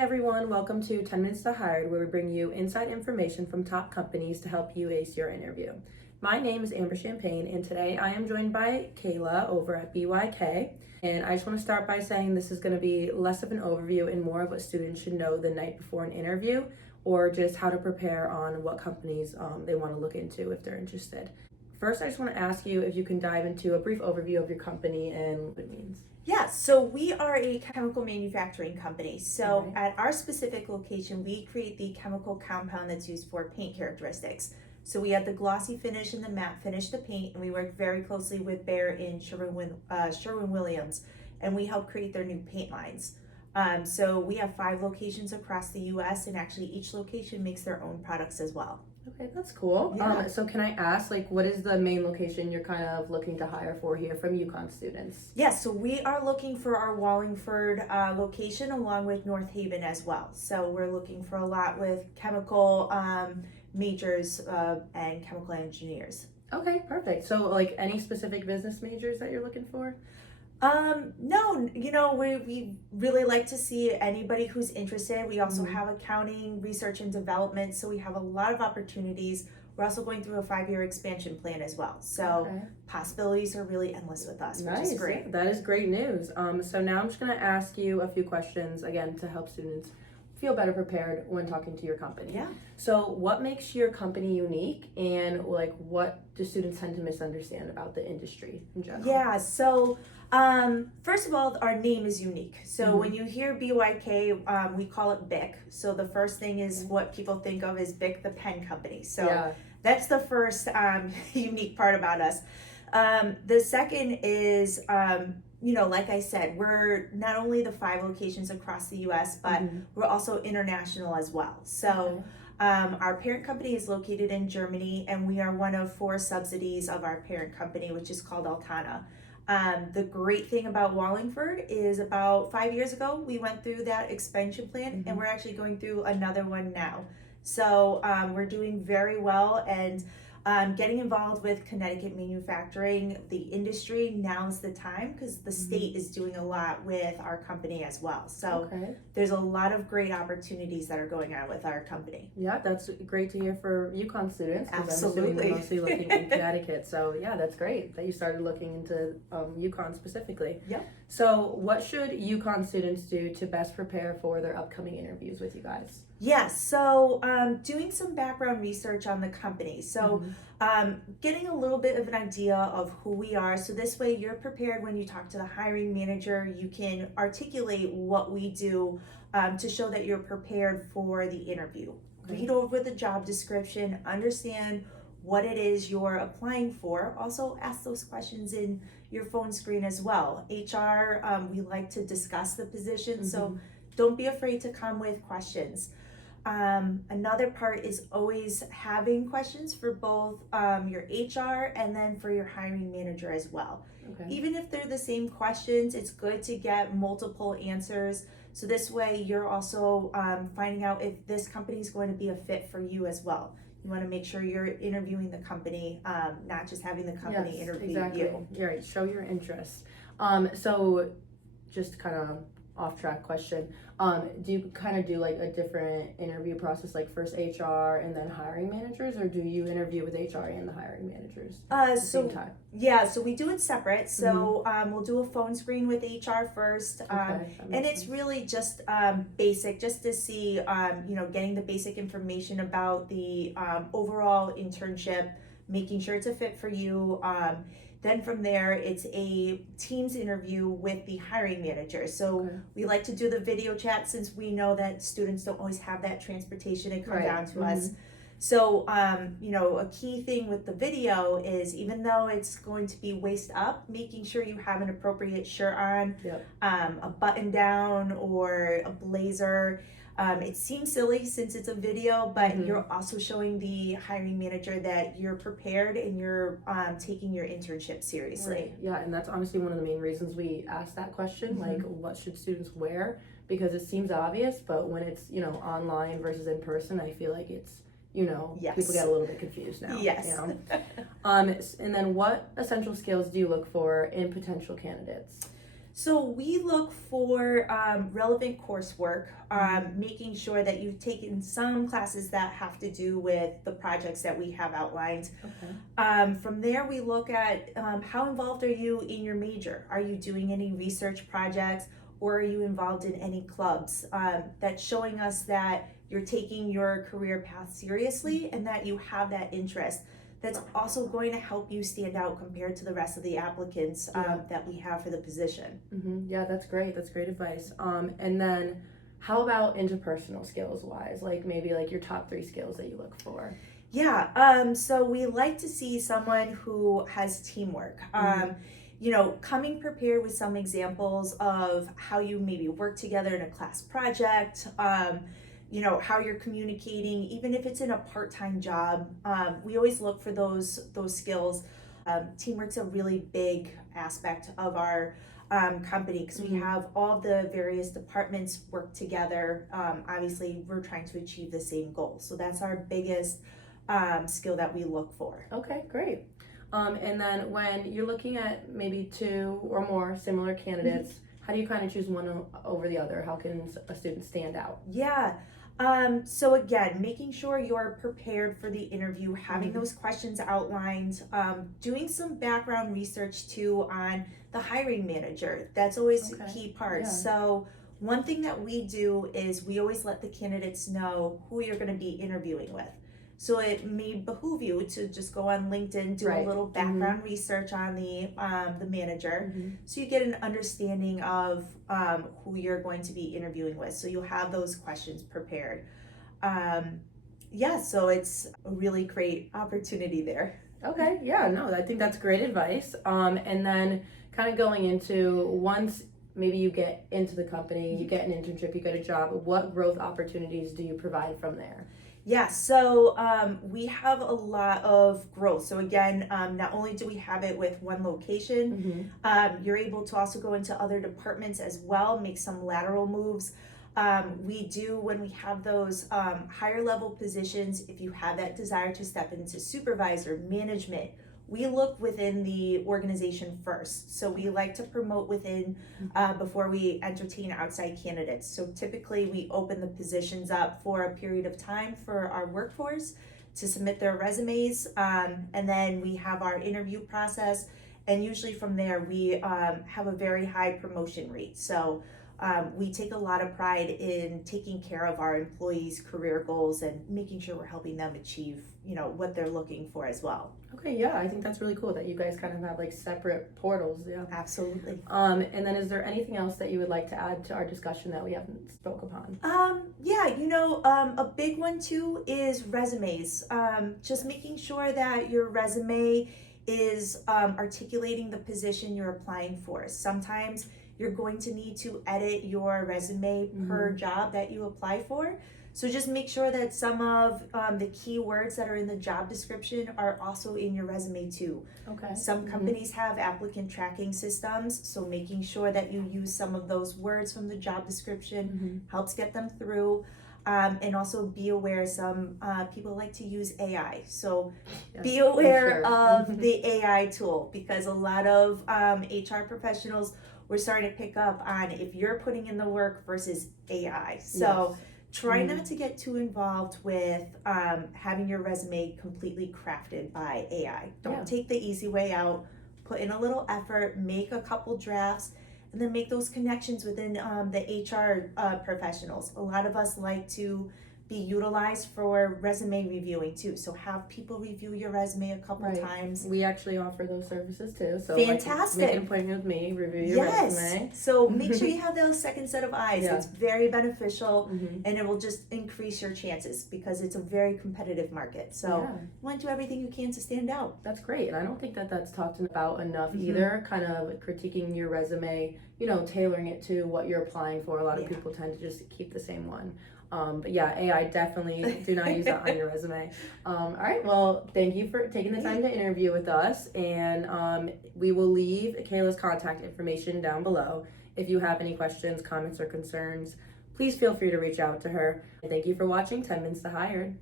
everyone, welcome to 10 Minutes to Hired, where we bring you inside information from top companies to help you ace your interview. My name is Amber Champagne, and today I am joined by Kayla over at BYK. And I just want to start by saying this is going to be less of an overview and more of what students should know the night before an interview, or just how to prepare on what companies they want to look into if they're interested. First, I just want to ask you if you can dive into a brief overview of your company and what it means. Yeah, so we are a chemical manufacturing company. So Okay. at our specific location, we create the chemical compound that's used for paint characteristics. So we have the glossy finish and the matte finish to paint, and we work very closely with Behr in Sherwin-Williams, and we help create their new paint lines. So we have 5 locations across the U.S., and actually each location makes their own products as well. Okay, that's cool. Yeah. So can I ask, what is the main location you're kind of looking to hire for here from UConn students? Yes, so we are looking for our Wallingford location along with North Haven as well. So we're looking for a lot with chemical majors and chemical engineers. Okay, perfect. So any specific business majors that you're looking for? No, we really like to see anybody who's interested. We also have accounting, research and development, so we have a lot of opportunities. We're also going through a 5-year expansion plan as well. So Okay. possibilities are really endless with us, which Nice. is great. Yeah, that is great news. So now I'm just going to ask you a few questions again to help students feel better prepared when talking to your company. Yeah. So what makes your company unique, and what do students tend to misunderstand about the industry in general? Yeah, so first of all, our name is unique. So when you hear BYK, we call it BYK. So the first thing is what people think of is BYK, the pen company. So Yeah. that's the first unique part about us. The second is, like I said, we're not only the 5 locations across the U.S., but we're also international as well. So our parent company is located in Germany, and we are one of 4 subsidiaries of our parent company, which is called Altana. The great thing about Wallingford is about 5 years ago, we went through that expansion plan, and we're actually going through another one now. So we're doing very well, and getting involved with Connecticut manufacturing, the industry, now's the time, because the state is doing a lot with our company as well. So there's a lot of great opportunities that are going on with our company. Yeah, that's great to hear for UConn students, because I'm assuming Absolutely. you're mostly looking in Connecticut. So yeah, that's great that you started looking into UConn specifically. Yep. So what should UConn students do to best prepare for their upcoming interviews with you guys? Yes, so doing some background research on the company. So getting a little bit of an idea of who we are. So this way you're prepared when you talk to the hiring manager. You can articulate what we do to show that you're prepared for the interview. Read over the job description, understand what it is you're applying for. Also ask those questions in your phone screen as well. HR, we like to discuss the position, so don't be afraid to come with questions. Another part is always having questions for both your HR and then for your hiring manager as well. Even if they're the same questions, it's good to get multiple answers. So this way you're also finding out if this company is going to be a fit for you as well. You want to make sure you're interviewing the company, not just having the company interview you. You're right. Show your interest. So just kind of off track question. Do you kind of do a different interview process, like first HR and then hiring managers, or do you interview with HR and the hiring managers at the same time? Yeah, so we do it separate. So we'll do a phone screen with HR first, and it's really just basic, just to see getting the basic information about the overall internship, making sure it's a fit for you. Then from there, it's a Teams interview with the hiring manager. So we like to do the video chat, since we know that students don't always have that transportation and come down to us. So, a key thing with the video is, even though it's going to be waist up, making sure you have an appropriate shirt on, a button down or a blazer. It seems silly since it's a video, but you're also showing the hiring manager that you're prepared and you're taking your internship seriously. Right. Yeah, and that's honestly one of the main reasons we asked that question, what should students wear? Because it seems obvious, but when it's, online versus in person, I feel like it's, people get a little bit confused now. Yes. And then what essential skills do you look for in potential candidates? So we look for relevant coursework, making sure that you've taken some classes that have to do with the projects that we have outlined. Okay. From there, we look at how involved are you in your major? Are you doing any research projects, or are you involved in any clubs? That's showing us that you're taking your career path seriously and that you have that interest. That's also going to help you stand out compared to the rest of the applicants that we have for the position. Yeah, that's great. That's great advice. And then how about interpersonal skills wise? Like maybe like your top 3 skills that you look for. Yeah, so we like to see someone who has teamwork. Coming prepared with some examples of how you maybe work together in a class project, how you're communicating, even if it's in a part-time job. We always look for those skills. Teamwork's a really big aspect of our company because we have all the various departments work together. Obviously, we're trying to achieve the same goal. So that's our biggest skill that we look for. Okay, great. And then when you're looking at maybe 2 or more similar candidates, how do you kind of choose one over the other? How can a student stand out? Yeah. So again, making sure you're prepared for the interview, having those questions outlined, doing some background research too on the hiring manager. That's always a key part. Yeah. So one thing that we do is we always let the candidates know who you're going to be interviewing with. So it may behoove you to just go on LinkedIn, do a little background research on the manager, so you get an understanding of who you're going to be interviewing with. So you'll have those questions prepared. So it's a really great opportunity there. Okay, yeah, no, I think that's great advice. And then kind of going into once maybe you get into the company, you get an internship, you get a job, what growth opportunities do you provide from there? Yeah, so we have a lot of growth. So again, not only do we have it with one location, you're able to also go into other departments as well, make some lateral moves. We do, when we have those higher level positions, if you have that desire to step into supervisor, management, we look within the organization first. So we like to promote within before we entertain outside candidates. So typically we open the positions up for a period of time for our workforce to submit their resumes. And then we have our interview process. And usually from there, we have a very high promotion rate. So we take a lot of pride in taking care of our employees' career goals and making sure we're helping them achieve, what they're looking for as well. Okay, yeah, I think that's really cool that you guys kind of have like separate portals. Yeah, absolutely. And then is there anything else that you would like to add to our discussion that we haven't spoke upon? A big one too is resumes. Just making sure that your resume is articulating the position you're applying for. Sometimes you're going to need to edit your resume per job that you apply for. So just make sure that some of the keywords that are in the job description are also in your resume too. Okay. Some companies have applicant tracking systems, so making sure that you use some of those words from the job description helps get them through. And also be aware, some people like to use AI. So be aware of the AI tool, because a lot of HR professionals, we're starting to pick up on if you're putting in the work versus AI. So try not to get too involved with having your resume completely crafted by AI. Don't take the easy way out. Put in a little effort, make a couple drafts, and then make those connections within the HR professionals. A lot of us like to be utilized for resume reviewing too. So have people review your resume a couple times. We actually offer those services too. So fantastic. Make an appointment with me, review your resume. So make sure you have those second set of eyes. It's very beneficial and it will just increase your chances because it's a very competitive market. So you want to do everything you can to stand out. That's great. And I don't think that that's talked about enough either, kind of critiquing your resume, tailoring it to what you're applying for. A lot of people tend to just keep the same one. But yeah, AI definitely do not use that on your resume. All right, well, thank you for taking the time to interview with us, and we will leave Kayla's contact information down below. If you have any questions, comments, or concerns, please feel free to reach out to her. Thank you for watching 10 Minutes to Hired.